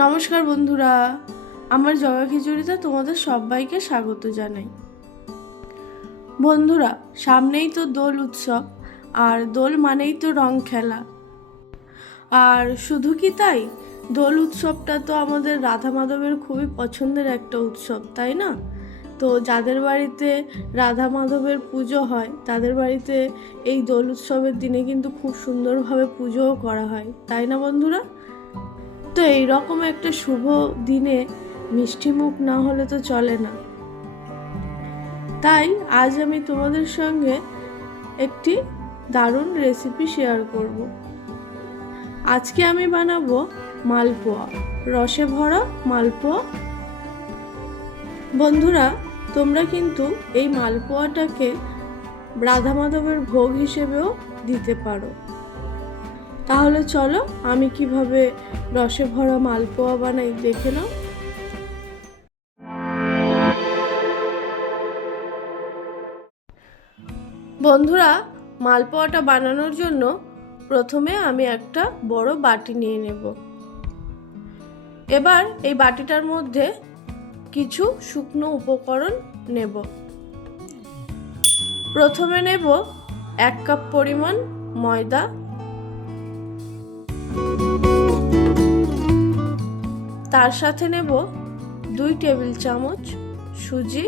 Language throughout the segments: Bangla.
নমস্কার বন্ধুরা, আমার জগা খিচুড়িতে তোমাদের সবাইকে স্বাগত জানাই। বন্ধুরা, সামনেই তো দোল উৎসব, আর দোল মানেই তো রং খেলা। আর শুধু কি তাই, দোল উৎসবটা তো আমাদের রাধা মাধবের খুবই পছন্দের একটা উৎসব, তাই না? তো যাদের বাড়িতে রাধা মাধবের পুজো হয় তাদের বাড়িতে এই দোল উৎসবের দিনে কিন্তু খুব সুন্দরভাবে পুজোও করা হয়, তাই না বন্ধুরা? তো এইরকম একটা শুভ দিনে মিষ্টি মুখ না হলে তো চলে না। তাই আজ আমি তোমাদের সঙ্গে একটি দারুণ রেসিপি শেয়ার করব। আজকে আমি বানাবো মালপোয়া, রসে ভরা মালপোয়া। বন্ধুরা, তোমরা কিন্তু এই মালপোয়াটাকে রাধা মাধবের ভোগ হিসেবেও দিতে পারো। তাহলে চলো আমি কিভাবে রসে ভরা মালপোয়া বানাই দেখে নাও। বন্ধুরা, মালপোয়াটা বানানোর জন্য প্রথমে আমি একটা বড় বাটি নিয়ে নেব। এবার এই বাটিটার মধ্যে কিছু শুকনো উপকরণ নেব। প্রথমে নেব 1 কাপ পরিমাণ ময়দা, তার সাথে নেব 2 টেবিল চামচ সুজি,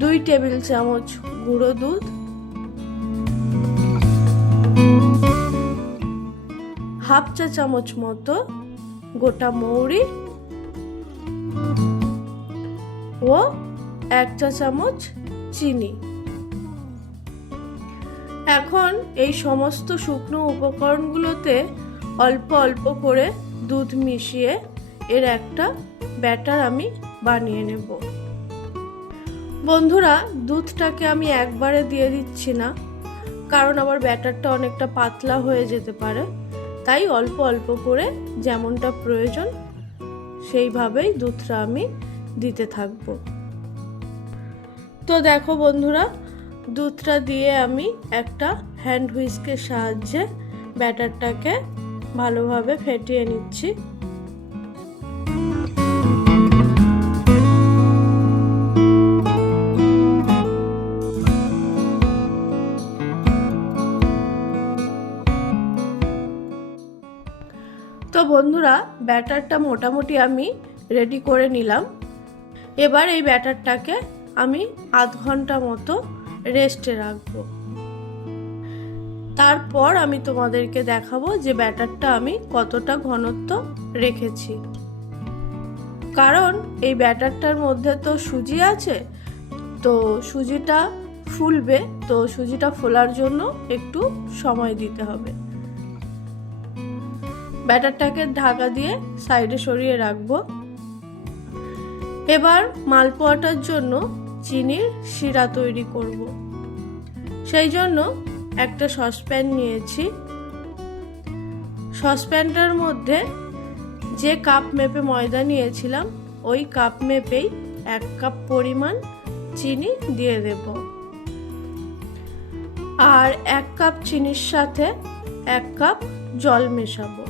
2 টেবিল চামচ গুঁড়ো দুধ, হাফ চা চামচ মতো গোটা মৌরি ও 1 চা চামচ চিনি। এখন এই সমস্ত শুকনো উপকরণগুলোতে অল্প অল্প করে দুধ মিশিয়ে এর একটা ব্যাটার আমি বানিয়ে নেব। বন্ধুরা, দুধটাকে আমি একবারে দিয়ে দিচ্ছি না, কারণ আবার ব্যাটারটা অনেকটা পাতলা হয়ে যেতে পারে। তাই অল্প অল্প করে যেমনটা প্রয়োজন সেইভাবেই দুধটা আমি দিতে থাকব। তো দেখো বন্ধুরা, দুধটা দিয়ে আমি একটা হ্যান্ড হুইস্কের সাহায্যে ব্যাটারটাকে ভালোভাবে ফেটিয়ে নিচ্ছি। তো বন্ধুরা, ব্যাটারটা মোটামুটি আমি রেডি করে নিলাম। এবার এই ব্যাটারটাকে আমি আধ ঘন্টা মতো রেস্টে রাখবো। তারপর আমি তোমাদেরকে দেখাবো যে ব্যাটারটা আমি কতটা ঘনত্ব রেখেছি। কারণ এই ব্যাটারটার মধ্যে তো সুজি আছে, তো সুজিটা ফুলবে, তো সুজিটা ফোলার জন্য একটু সময় দিতে হবে। ব্যাটারটাকে ঢাকা দিয়ে সাইডে সরিয়ে রাখবো। এবার মালপোয়াটার জন্য চিনির শিরা তৈরি করব। সেই জন্য একটা সসপ্যান নিয়েছি। সসপ্যানটার মধ্যে যে কাপ মেপে ময়দা নিয়েছিলাম ওই কাপ মেপেই 1 কাপ পরিমাণ চিনি দিয়ে দেব। আর 1 কাপ চিনির সাথে 1 কাপ জল মেশাবো।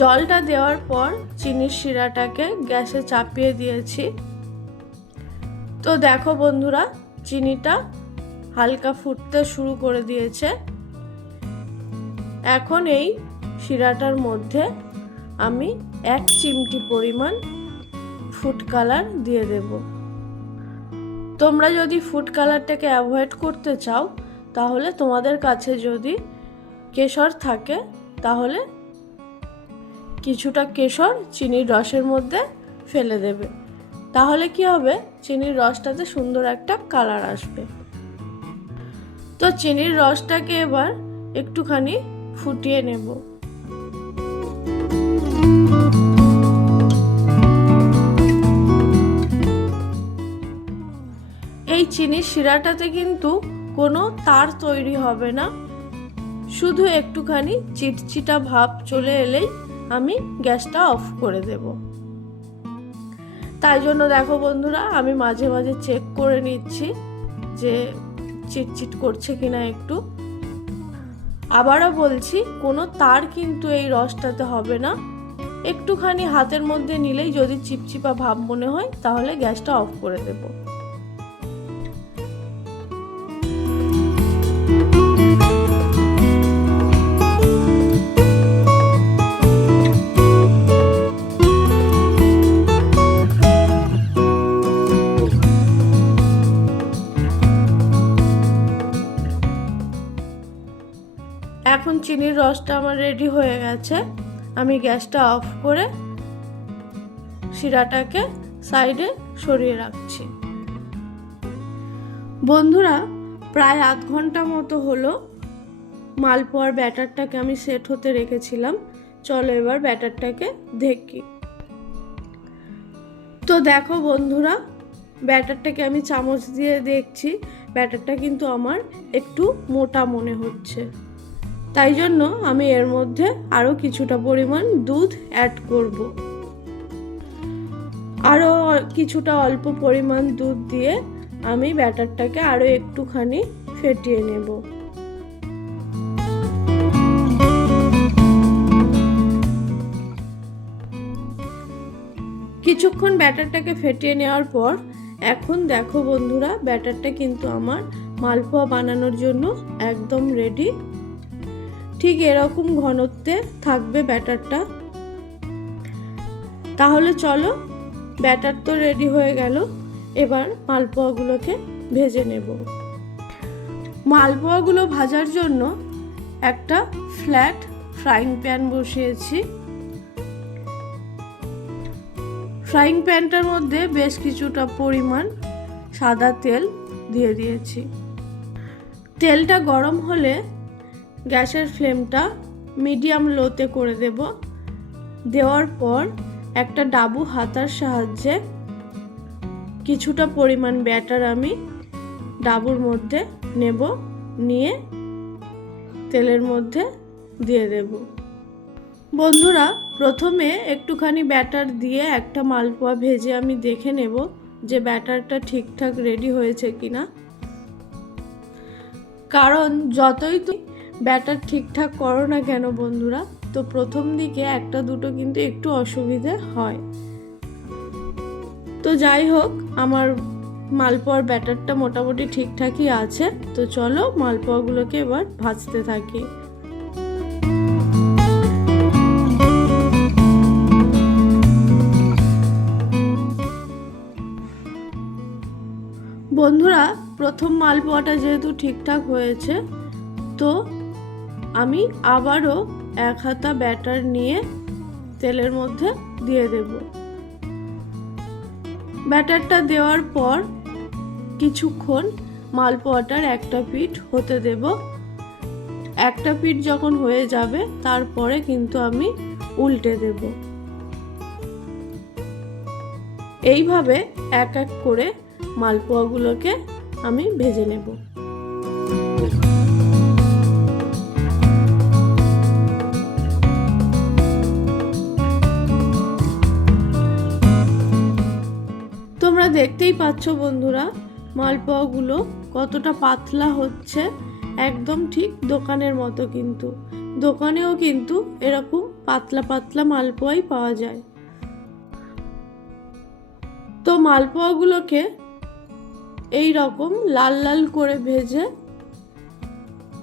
জলটা দেওয়ার পর চিনির শিরাটাকে গ্যাসে চাপিয়ে দিয়েছি। তো দেখো বন্ধুরা, চিনিটা হালকা ফুটতে শুরু করে দিয়েছে। এখন এই শিরাটার মধ্যে আমি 1 চিমটি পরিমাণ ফুড কালার দিয়ে দেব। তোমরা যদি ফুড কালারটাকে অ্যাভয়েড করতে চাও, তাহলে তোমাদের কাছে যদি কেশর থাকে তাহলে কিছুটা কেশর চিনির রসের মধ্যে ফেলে দেবে। তাহলে কি হবে, চিনির রসটাতে সুন্দর একটা কালার আসবে। তো চিনির রসটাকে এবার একটুখানি ফুটিয়ে নেব। এই চিনির শিরাটাতে কিন্তু কোনো তার তৈরি হবে না, শুধু একটুখানি চিটচিটা ভাব চলে এলেই আমি গ্যাসটা অফ করে দেব। তাই জন্য দেখো বন্ধুরা, আমি মাঝে মাঝে চেক করে নিচ্ছি যে চিটচিট করছে কিনা একটু। আবারও বলছি, কোনো তার কিন্তু এই রসটাতে হবে না। একটুখানি হাতের মধ্যে নিলেই যদি চিপচিপা ভাব মনে হয় তাহলে গ্যাসটা অফ করে দেব। এখন চিনির রসটা আমার রেডি হয়ে গেছে। আমি গ্যাসটা অফ করে শিরাটাকে সাইডে সরিয়ে রাখছি। বন্ধুরা, প্রায় আধ ঘন্টা মতো হলো মালপোয়ার ব্যাটারটাকে আমি সেট হতে রেখেছিলাম। চলো এবার ব্যাটারটাকে দেখি। তো দেখো বন্ধুরা, ব্যাটারটাকে আমি চামচ দিয়ে দেখছি, ব্যাটারটা কিন্তু আমার একটু মোটা মনে হচ্ছে। তাই জন্য আমি এর মধ্যে আরও কিছুটা পরিমাণ দুধ অ্যাড করব। আরও কিছুটা অল্প পরিমাণ দুধ দিয়ে আমি ব্যাটারটাকে আরও একটুখানি ফেটিয়ে নেব। কিছুক্ষণ ব্যাটারটাকে ফেটিয়ে নেওয়ার পর এখন দেখো বন্ধুরা, ব্যাটারটা কিন্তু আমার মালপোয়া বানানোর জন্য একদম রেডি। ঠিক এরকম ঘনত্বে থাকবে ব্যাটারটা। তাহলে চলো, ব্যাটার তো রেডি হয়ে গেল, এবার মালপোয়াগুলোকে ভেজে নেব। মালপোয়াগুলো ভাজার জন্য একটা ফ্ল্যাট ফ্রাইং প্যান বসিয়েছি। ফ্রাইং প্যানটার মধ্যে বেশ কিছুটা পরিমাণ সাদা তেল দিয়ে দিয়েছি। তেলটা গরম হলে গ্যাসের ফ্লেমটা মিডিয়াম লোতে করে দেব। দেওয়ার পর একটা ডাবু হাতার সাহায্যে কিছুটা পরিমাণ ব্যাটার আমি ডাবুর মধ্যে নেব, নিয়ে তেলের মধ্যে দিয়ে দেব। বন্ধুরা, প্রথমে একটুখানি ব্যাটার দিয়ে একটা মালপোয়া ভেজে আমি দেখে নেব যে ব্যাটারটা ঠিকঠাক রেডি হয়েছে কিনা। কারণ যতই তুমি ব্যাটার ঠিকঠাক করো না কেন বন্ধুরা, তো প্রথম দিকে একটা দুটো কিন্তু একটু অসুবিধে হয়। তো যাই হোক, আমার মালপোয়ার ব্যাটারটা মোটামুটি ঠিকঠাকই আছে। তো চলো মালপোয়াগুলোকে এবার ভাজতে থাকি। বন্ধুরা, প্রথম মালপোয়াটা যেহেতু ঠিকঠাক হয়েছে, তো আমি আবারও এক হাতা ব্যাটার নিয়ে তেলের মধ্যে দিয়ে দেব। ব্যাটারটা দেওয়ার পর কিছুক্ষণ মালপোয়াটার একটা পিঠ হতে দেব। একটা পিঠ যখন হয়ে যাবে তারপরে কিন্তু আমি উল্টে দেব। এইভাবে এক এক করে মালপোয়াগুলোকে আমি ভেজে নেব। তোমরা দেখতেই পাচ্ছ বন্ধুরা, মালপোয়াগুলো কতটা পাতলা হচ্ছে, একদম ঠিক দোকানের মতো। কিন্তু দোকানেও কিন্তু এরকম পাতলা পাতলা মালপোয়াই পাওয়া যায়। তো মালপোয়াগুলোকে এই রকম লাল লাল করে ভেজে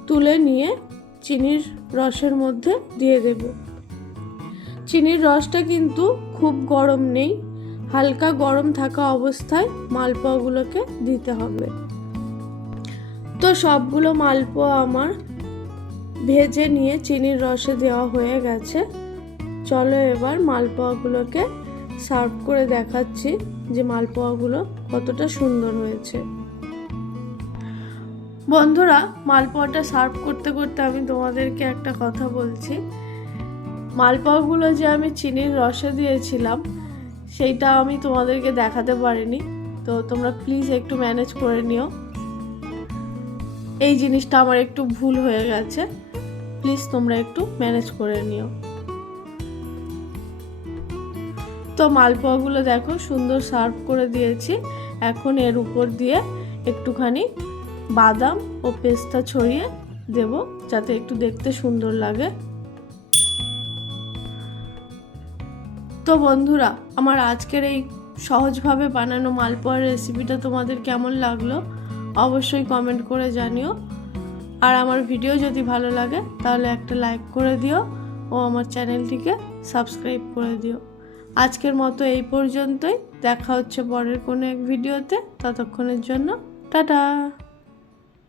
তুলে নিয়ে চিনির রসের মধ্যে দিয়ে দেব। চিনির রসটা কিন্তু খুব গরম নেই, হালকা গরম থাকা অবস্থায় মালপোয়াগুলোকে দিতে হবে। তো সবগুলো মালপোয়া আমার ভেজে নিয়ে চিনির রসে দেওয়া হয়ে গেছে। চলো এবার মালপোয়াগুলোকে সার্ভ করে দেখাচ্ছি যে মালপোয়াগুলো কতটা সুন্দর হয়েছে। বন্ধুরা, মালপোয়াটা সার্ভ করতে করতে আমি তোমাদেরকে একটা কথা বলছি। মালপোয়াগুলো যে আমি চিনির রসে দিয়েছিলাম সেইটা আমি তোমাদেরকে দেখাতে পারিনি। তো তোমরা প্লিজ একটু ম্যানেজ করে নিও। এই জিনিসটা আমার একটু ভুল হয়ে গেছে, প্লিজ তোমরা একটু ম্যানেজ করে নিও। তো মালপোয়াগুলো দেখো সুন্দর সার্ভ করে দিয়েছি। এখন এর উপর দিয়ে একটুখানি বাদাম ও পেস্তা ছড়িয়ে দেব যাতে একটু দেখতে সুন্দর লাগে। তো বন্ধুরা, আমার আজকের এই সহজভাবে বানানো মালপোয়ার রেসিপিটা তোমাদের কেমন লাগলো অবশ্যই কমেন্ট করে জানিও। আর আমার ভিডিও যদি ভালো লাগে তাহলে একটা লাইক করে দিও ও আমার চ্যানেলটিকে সাবস্ক্রাইব করে দিও। আজকের মতো এই পর্যন্তই, দেখা হচ্ছে পরের কোনো এক ভিডিওতে। ততক্ষণের জন্য টাটা।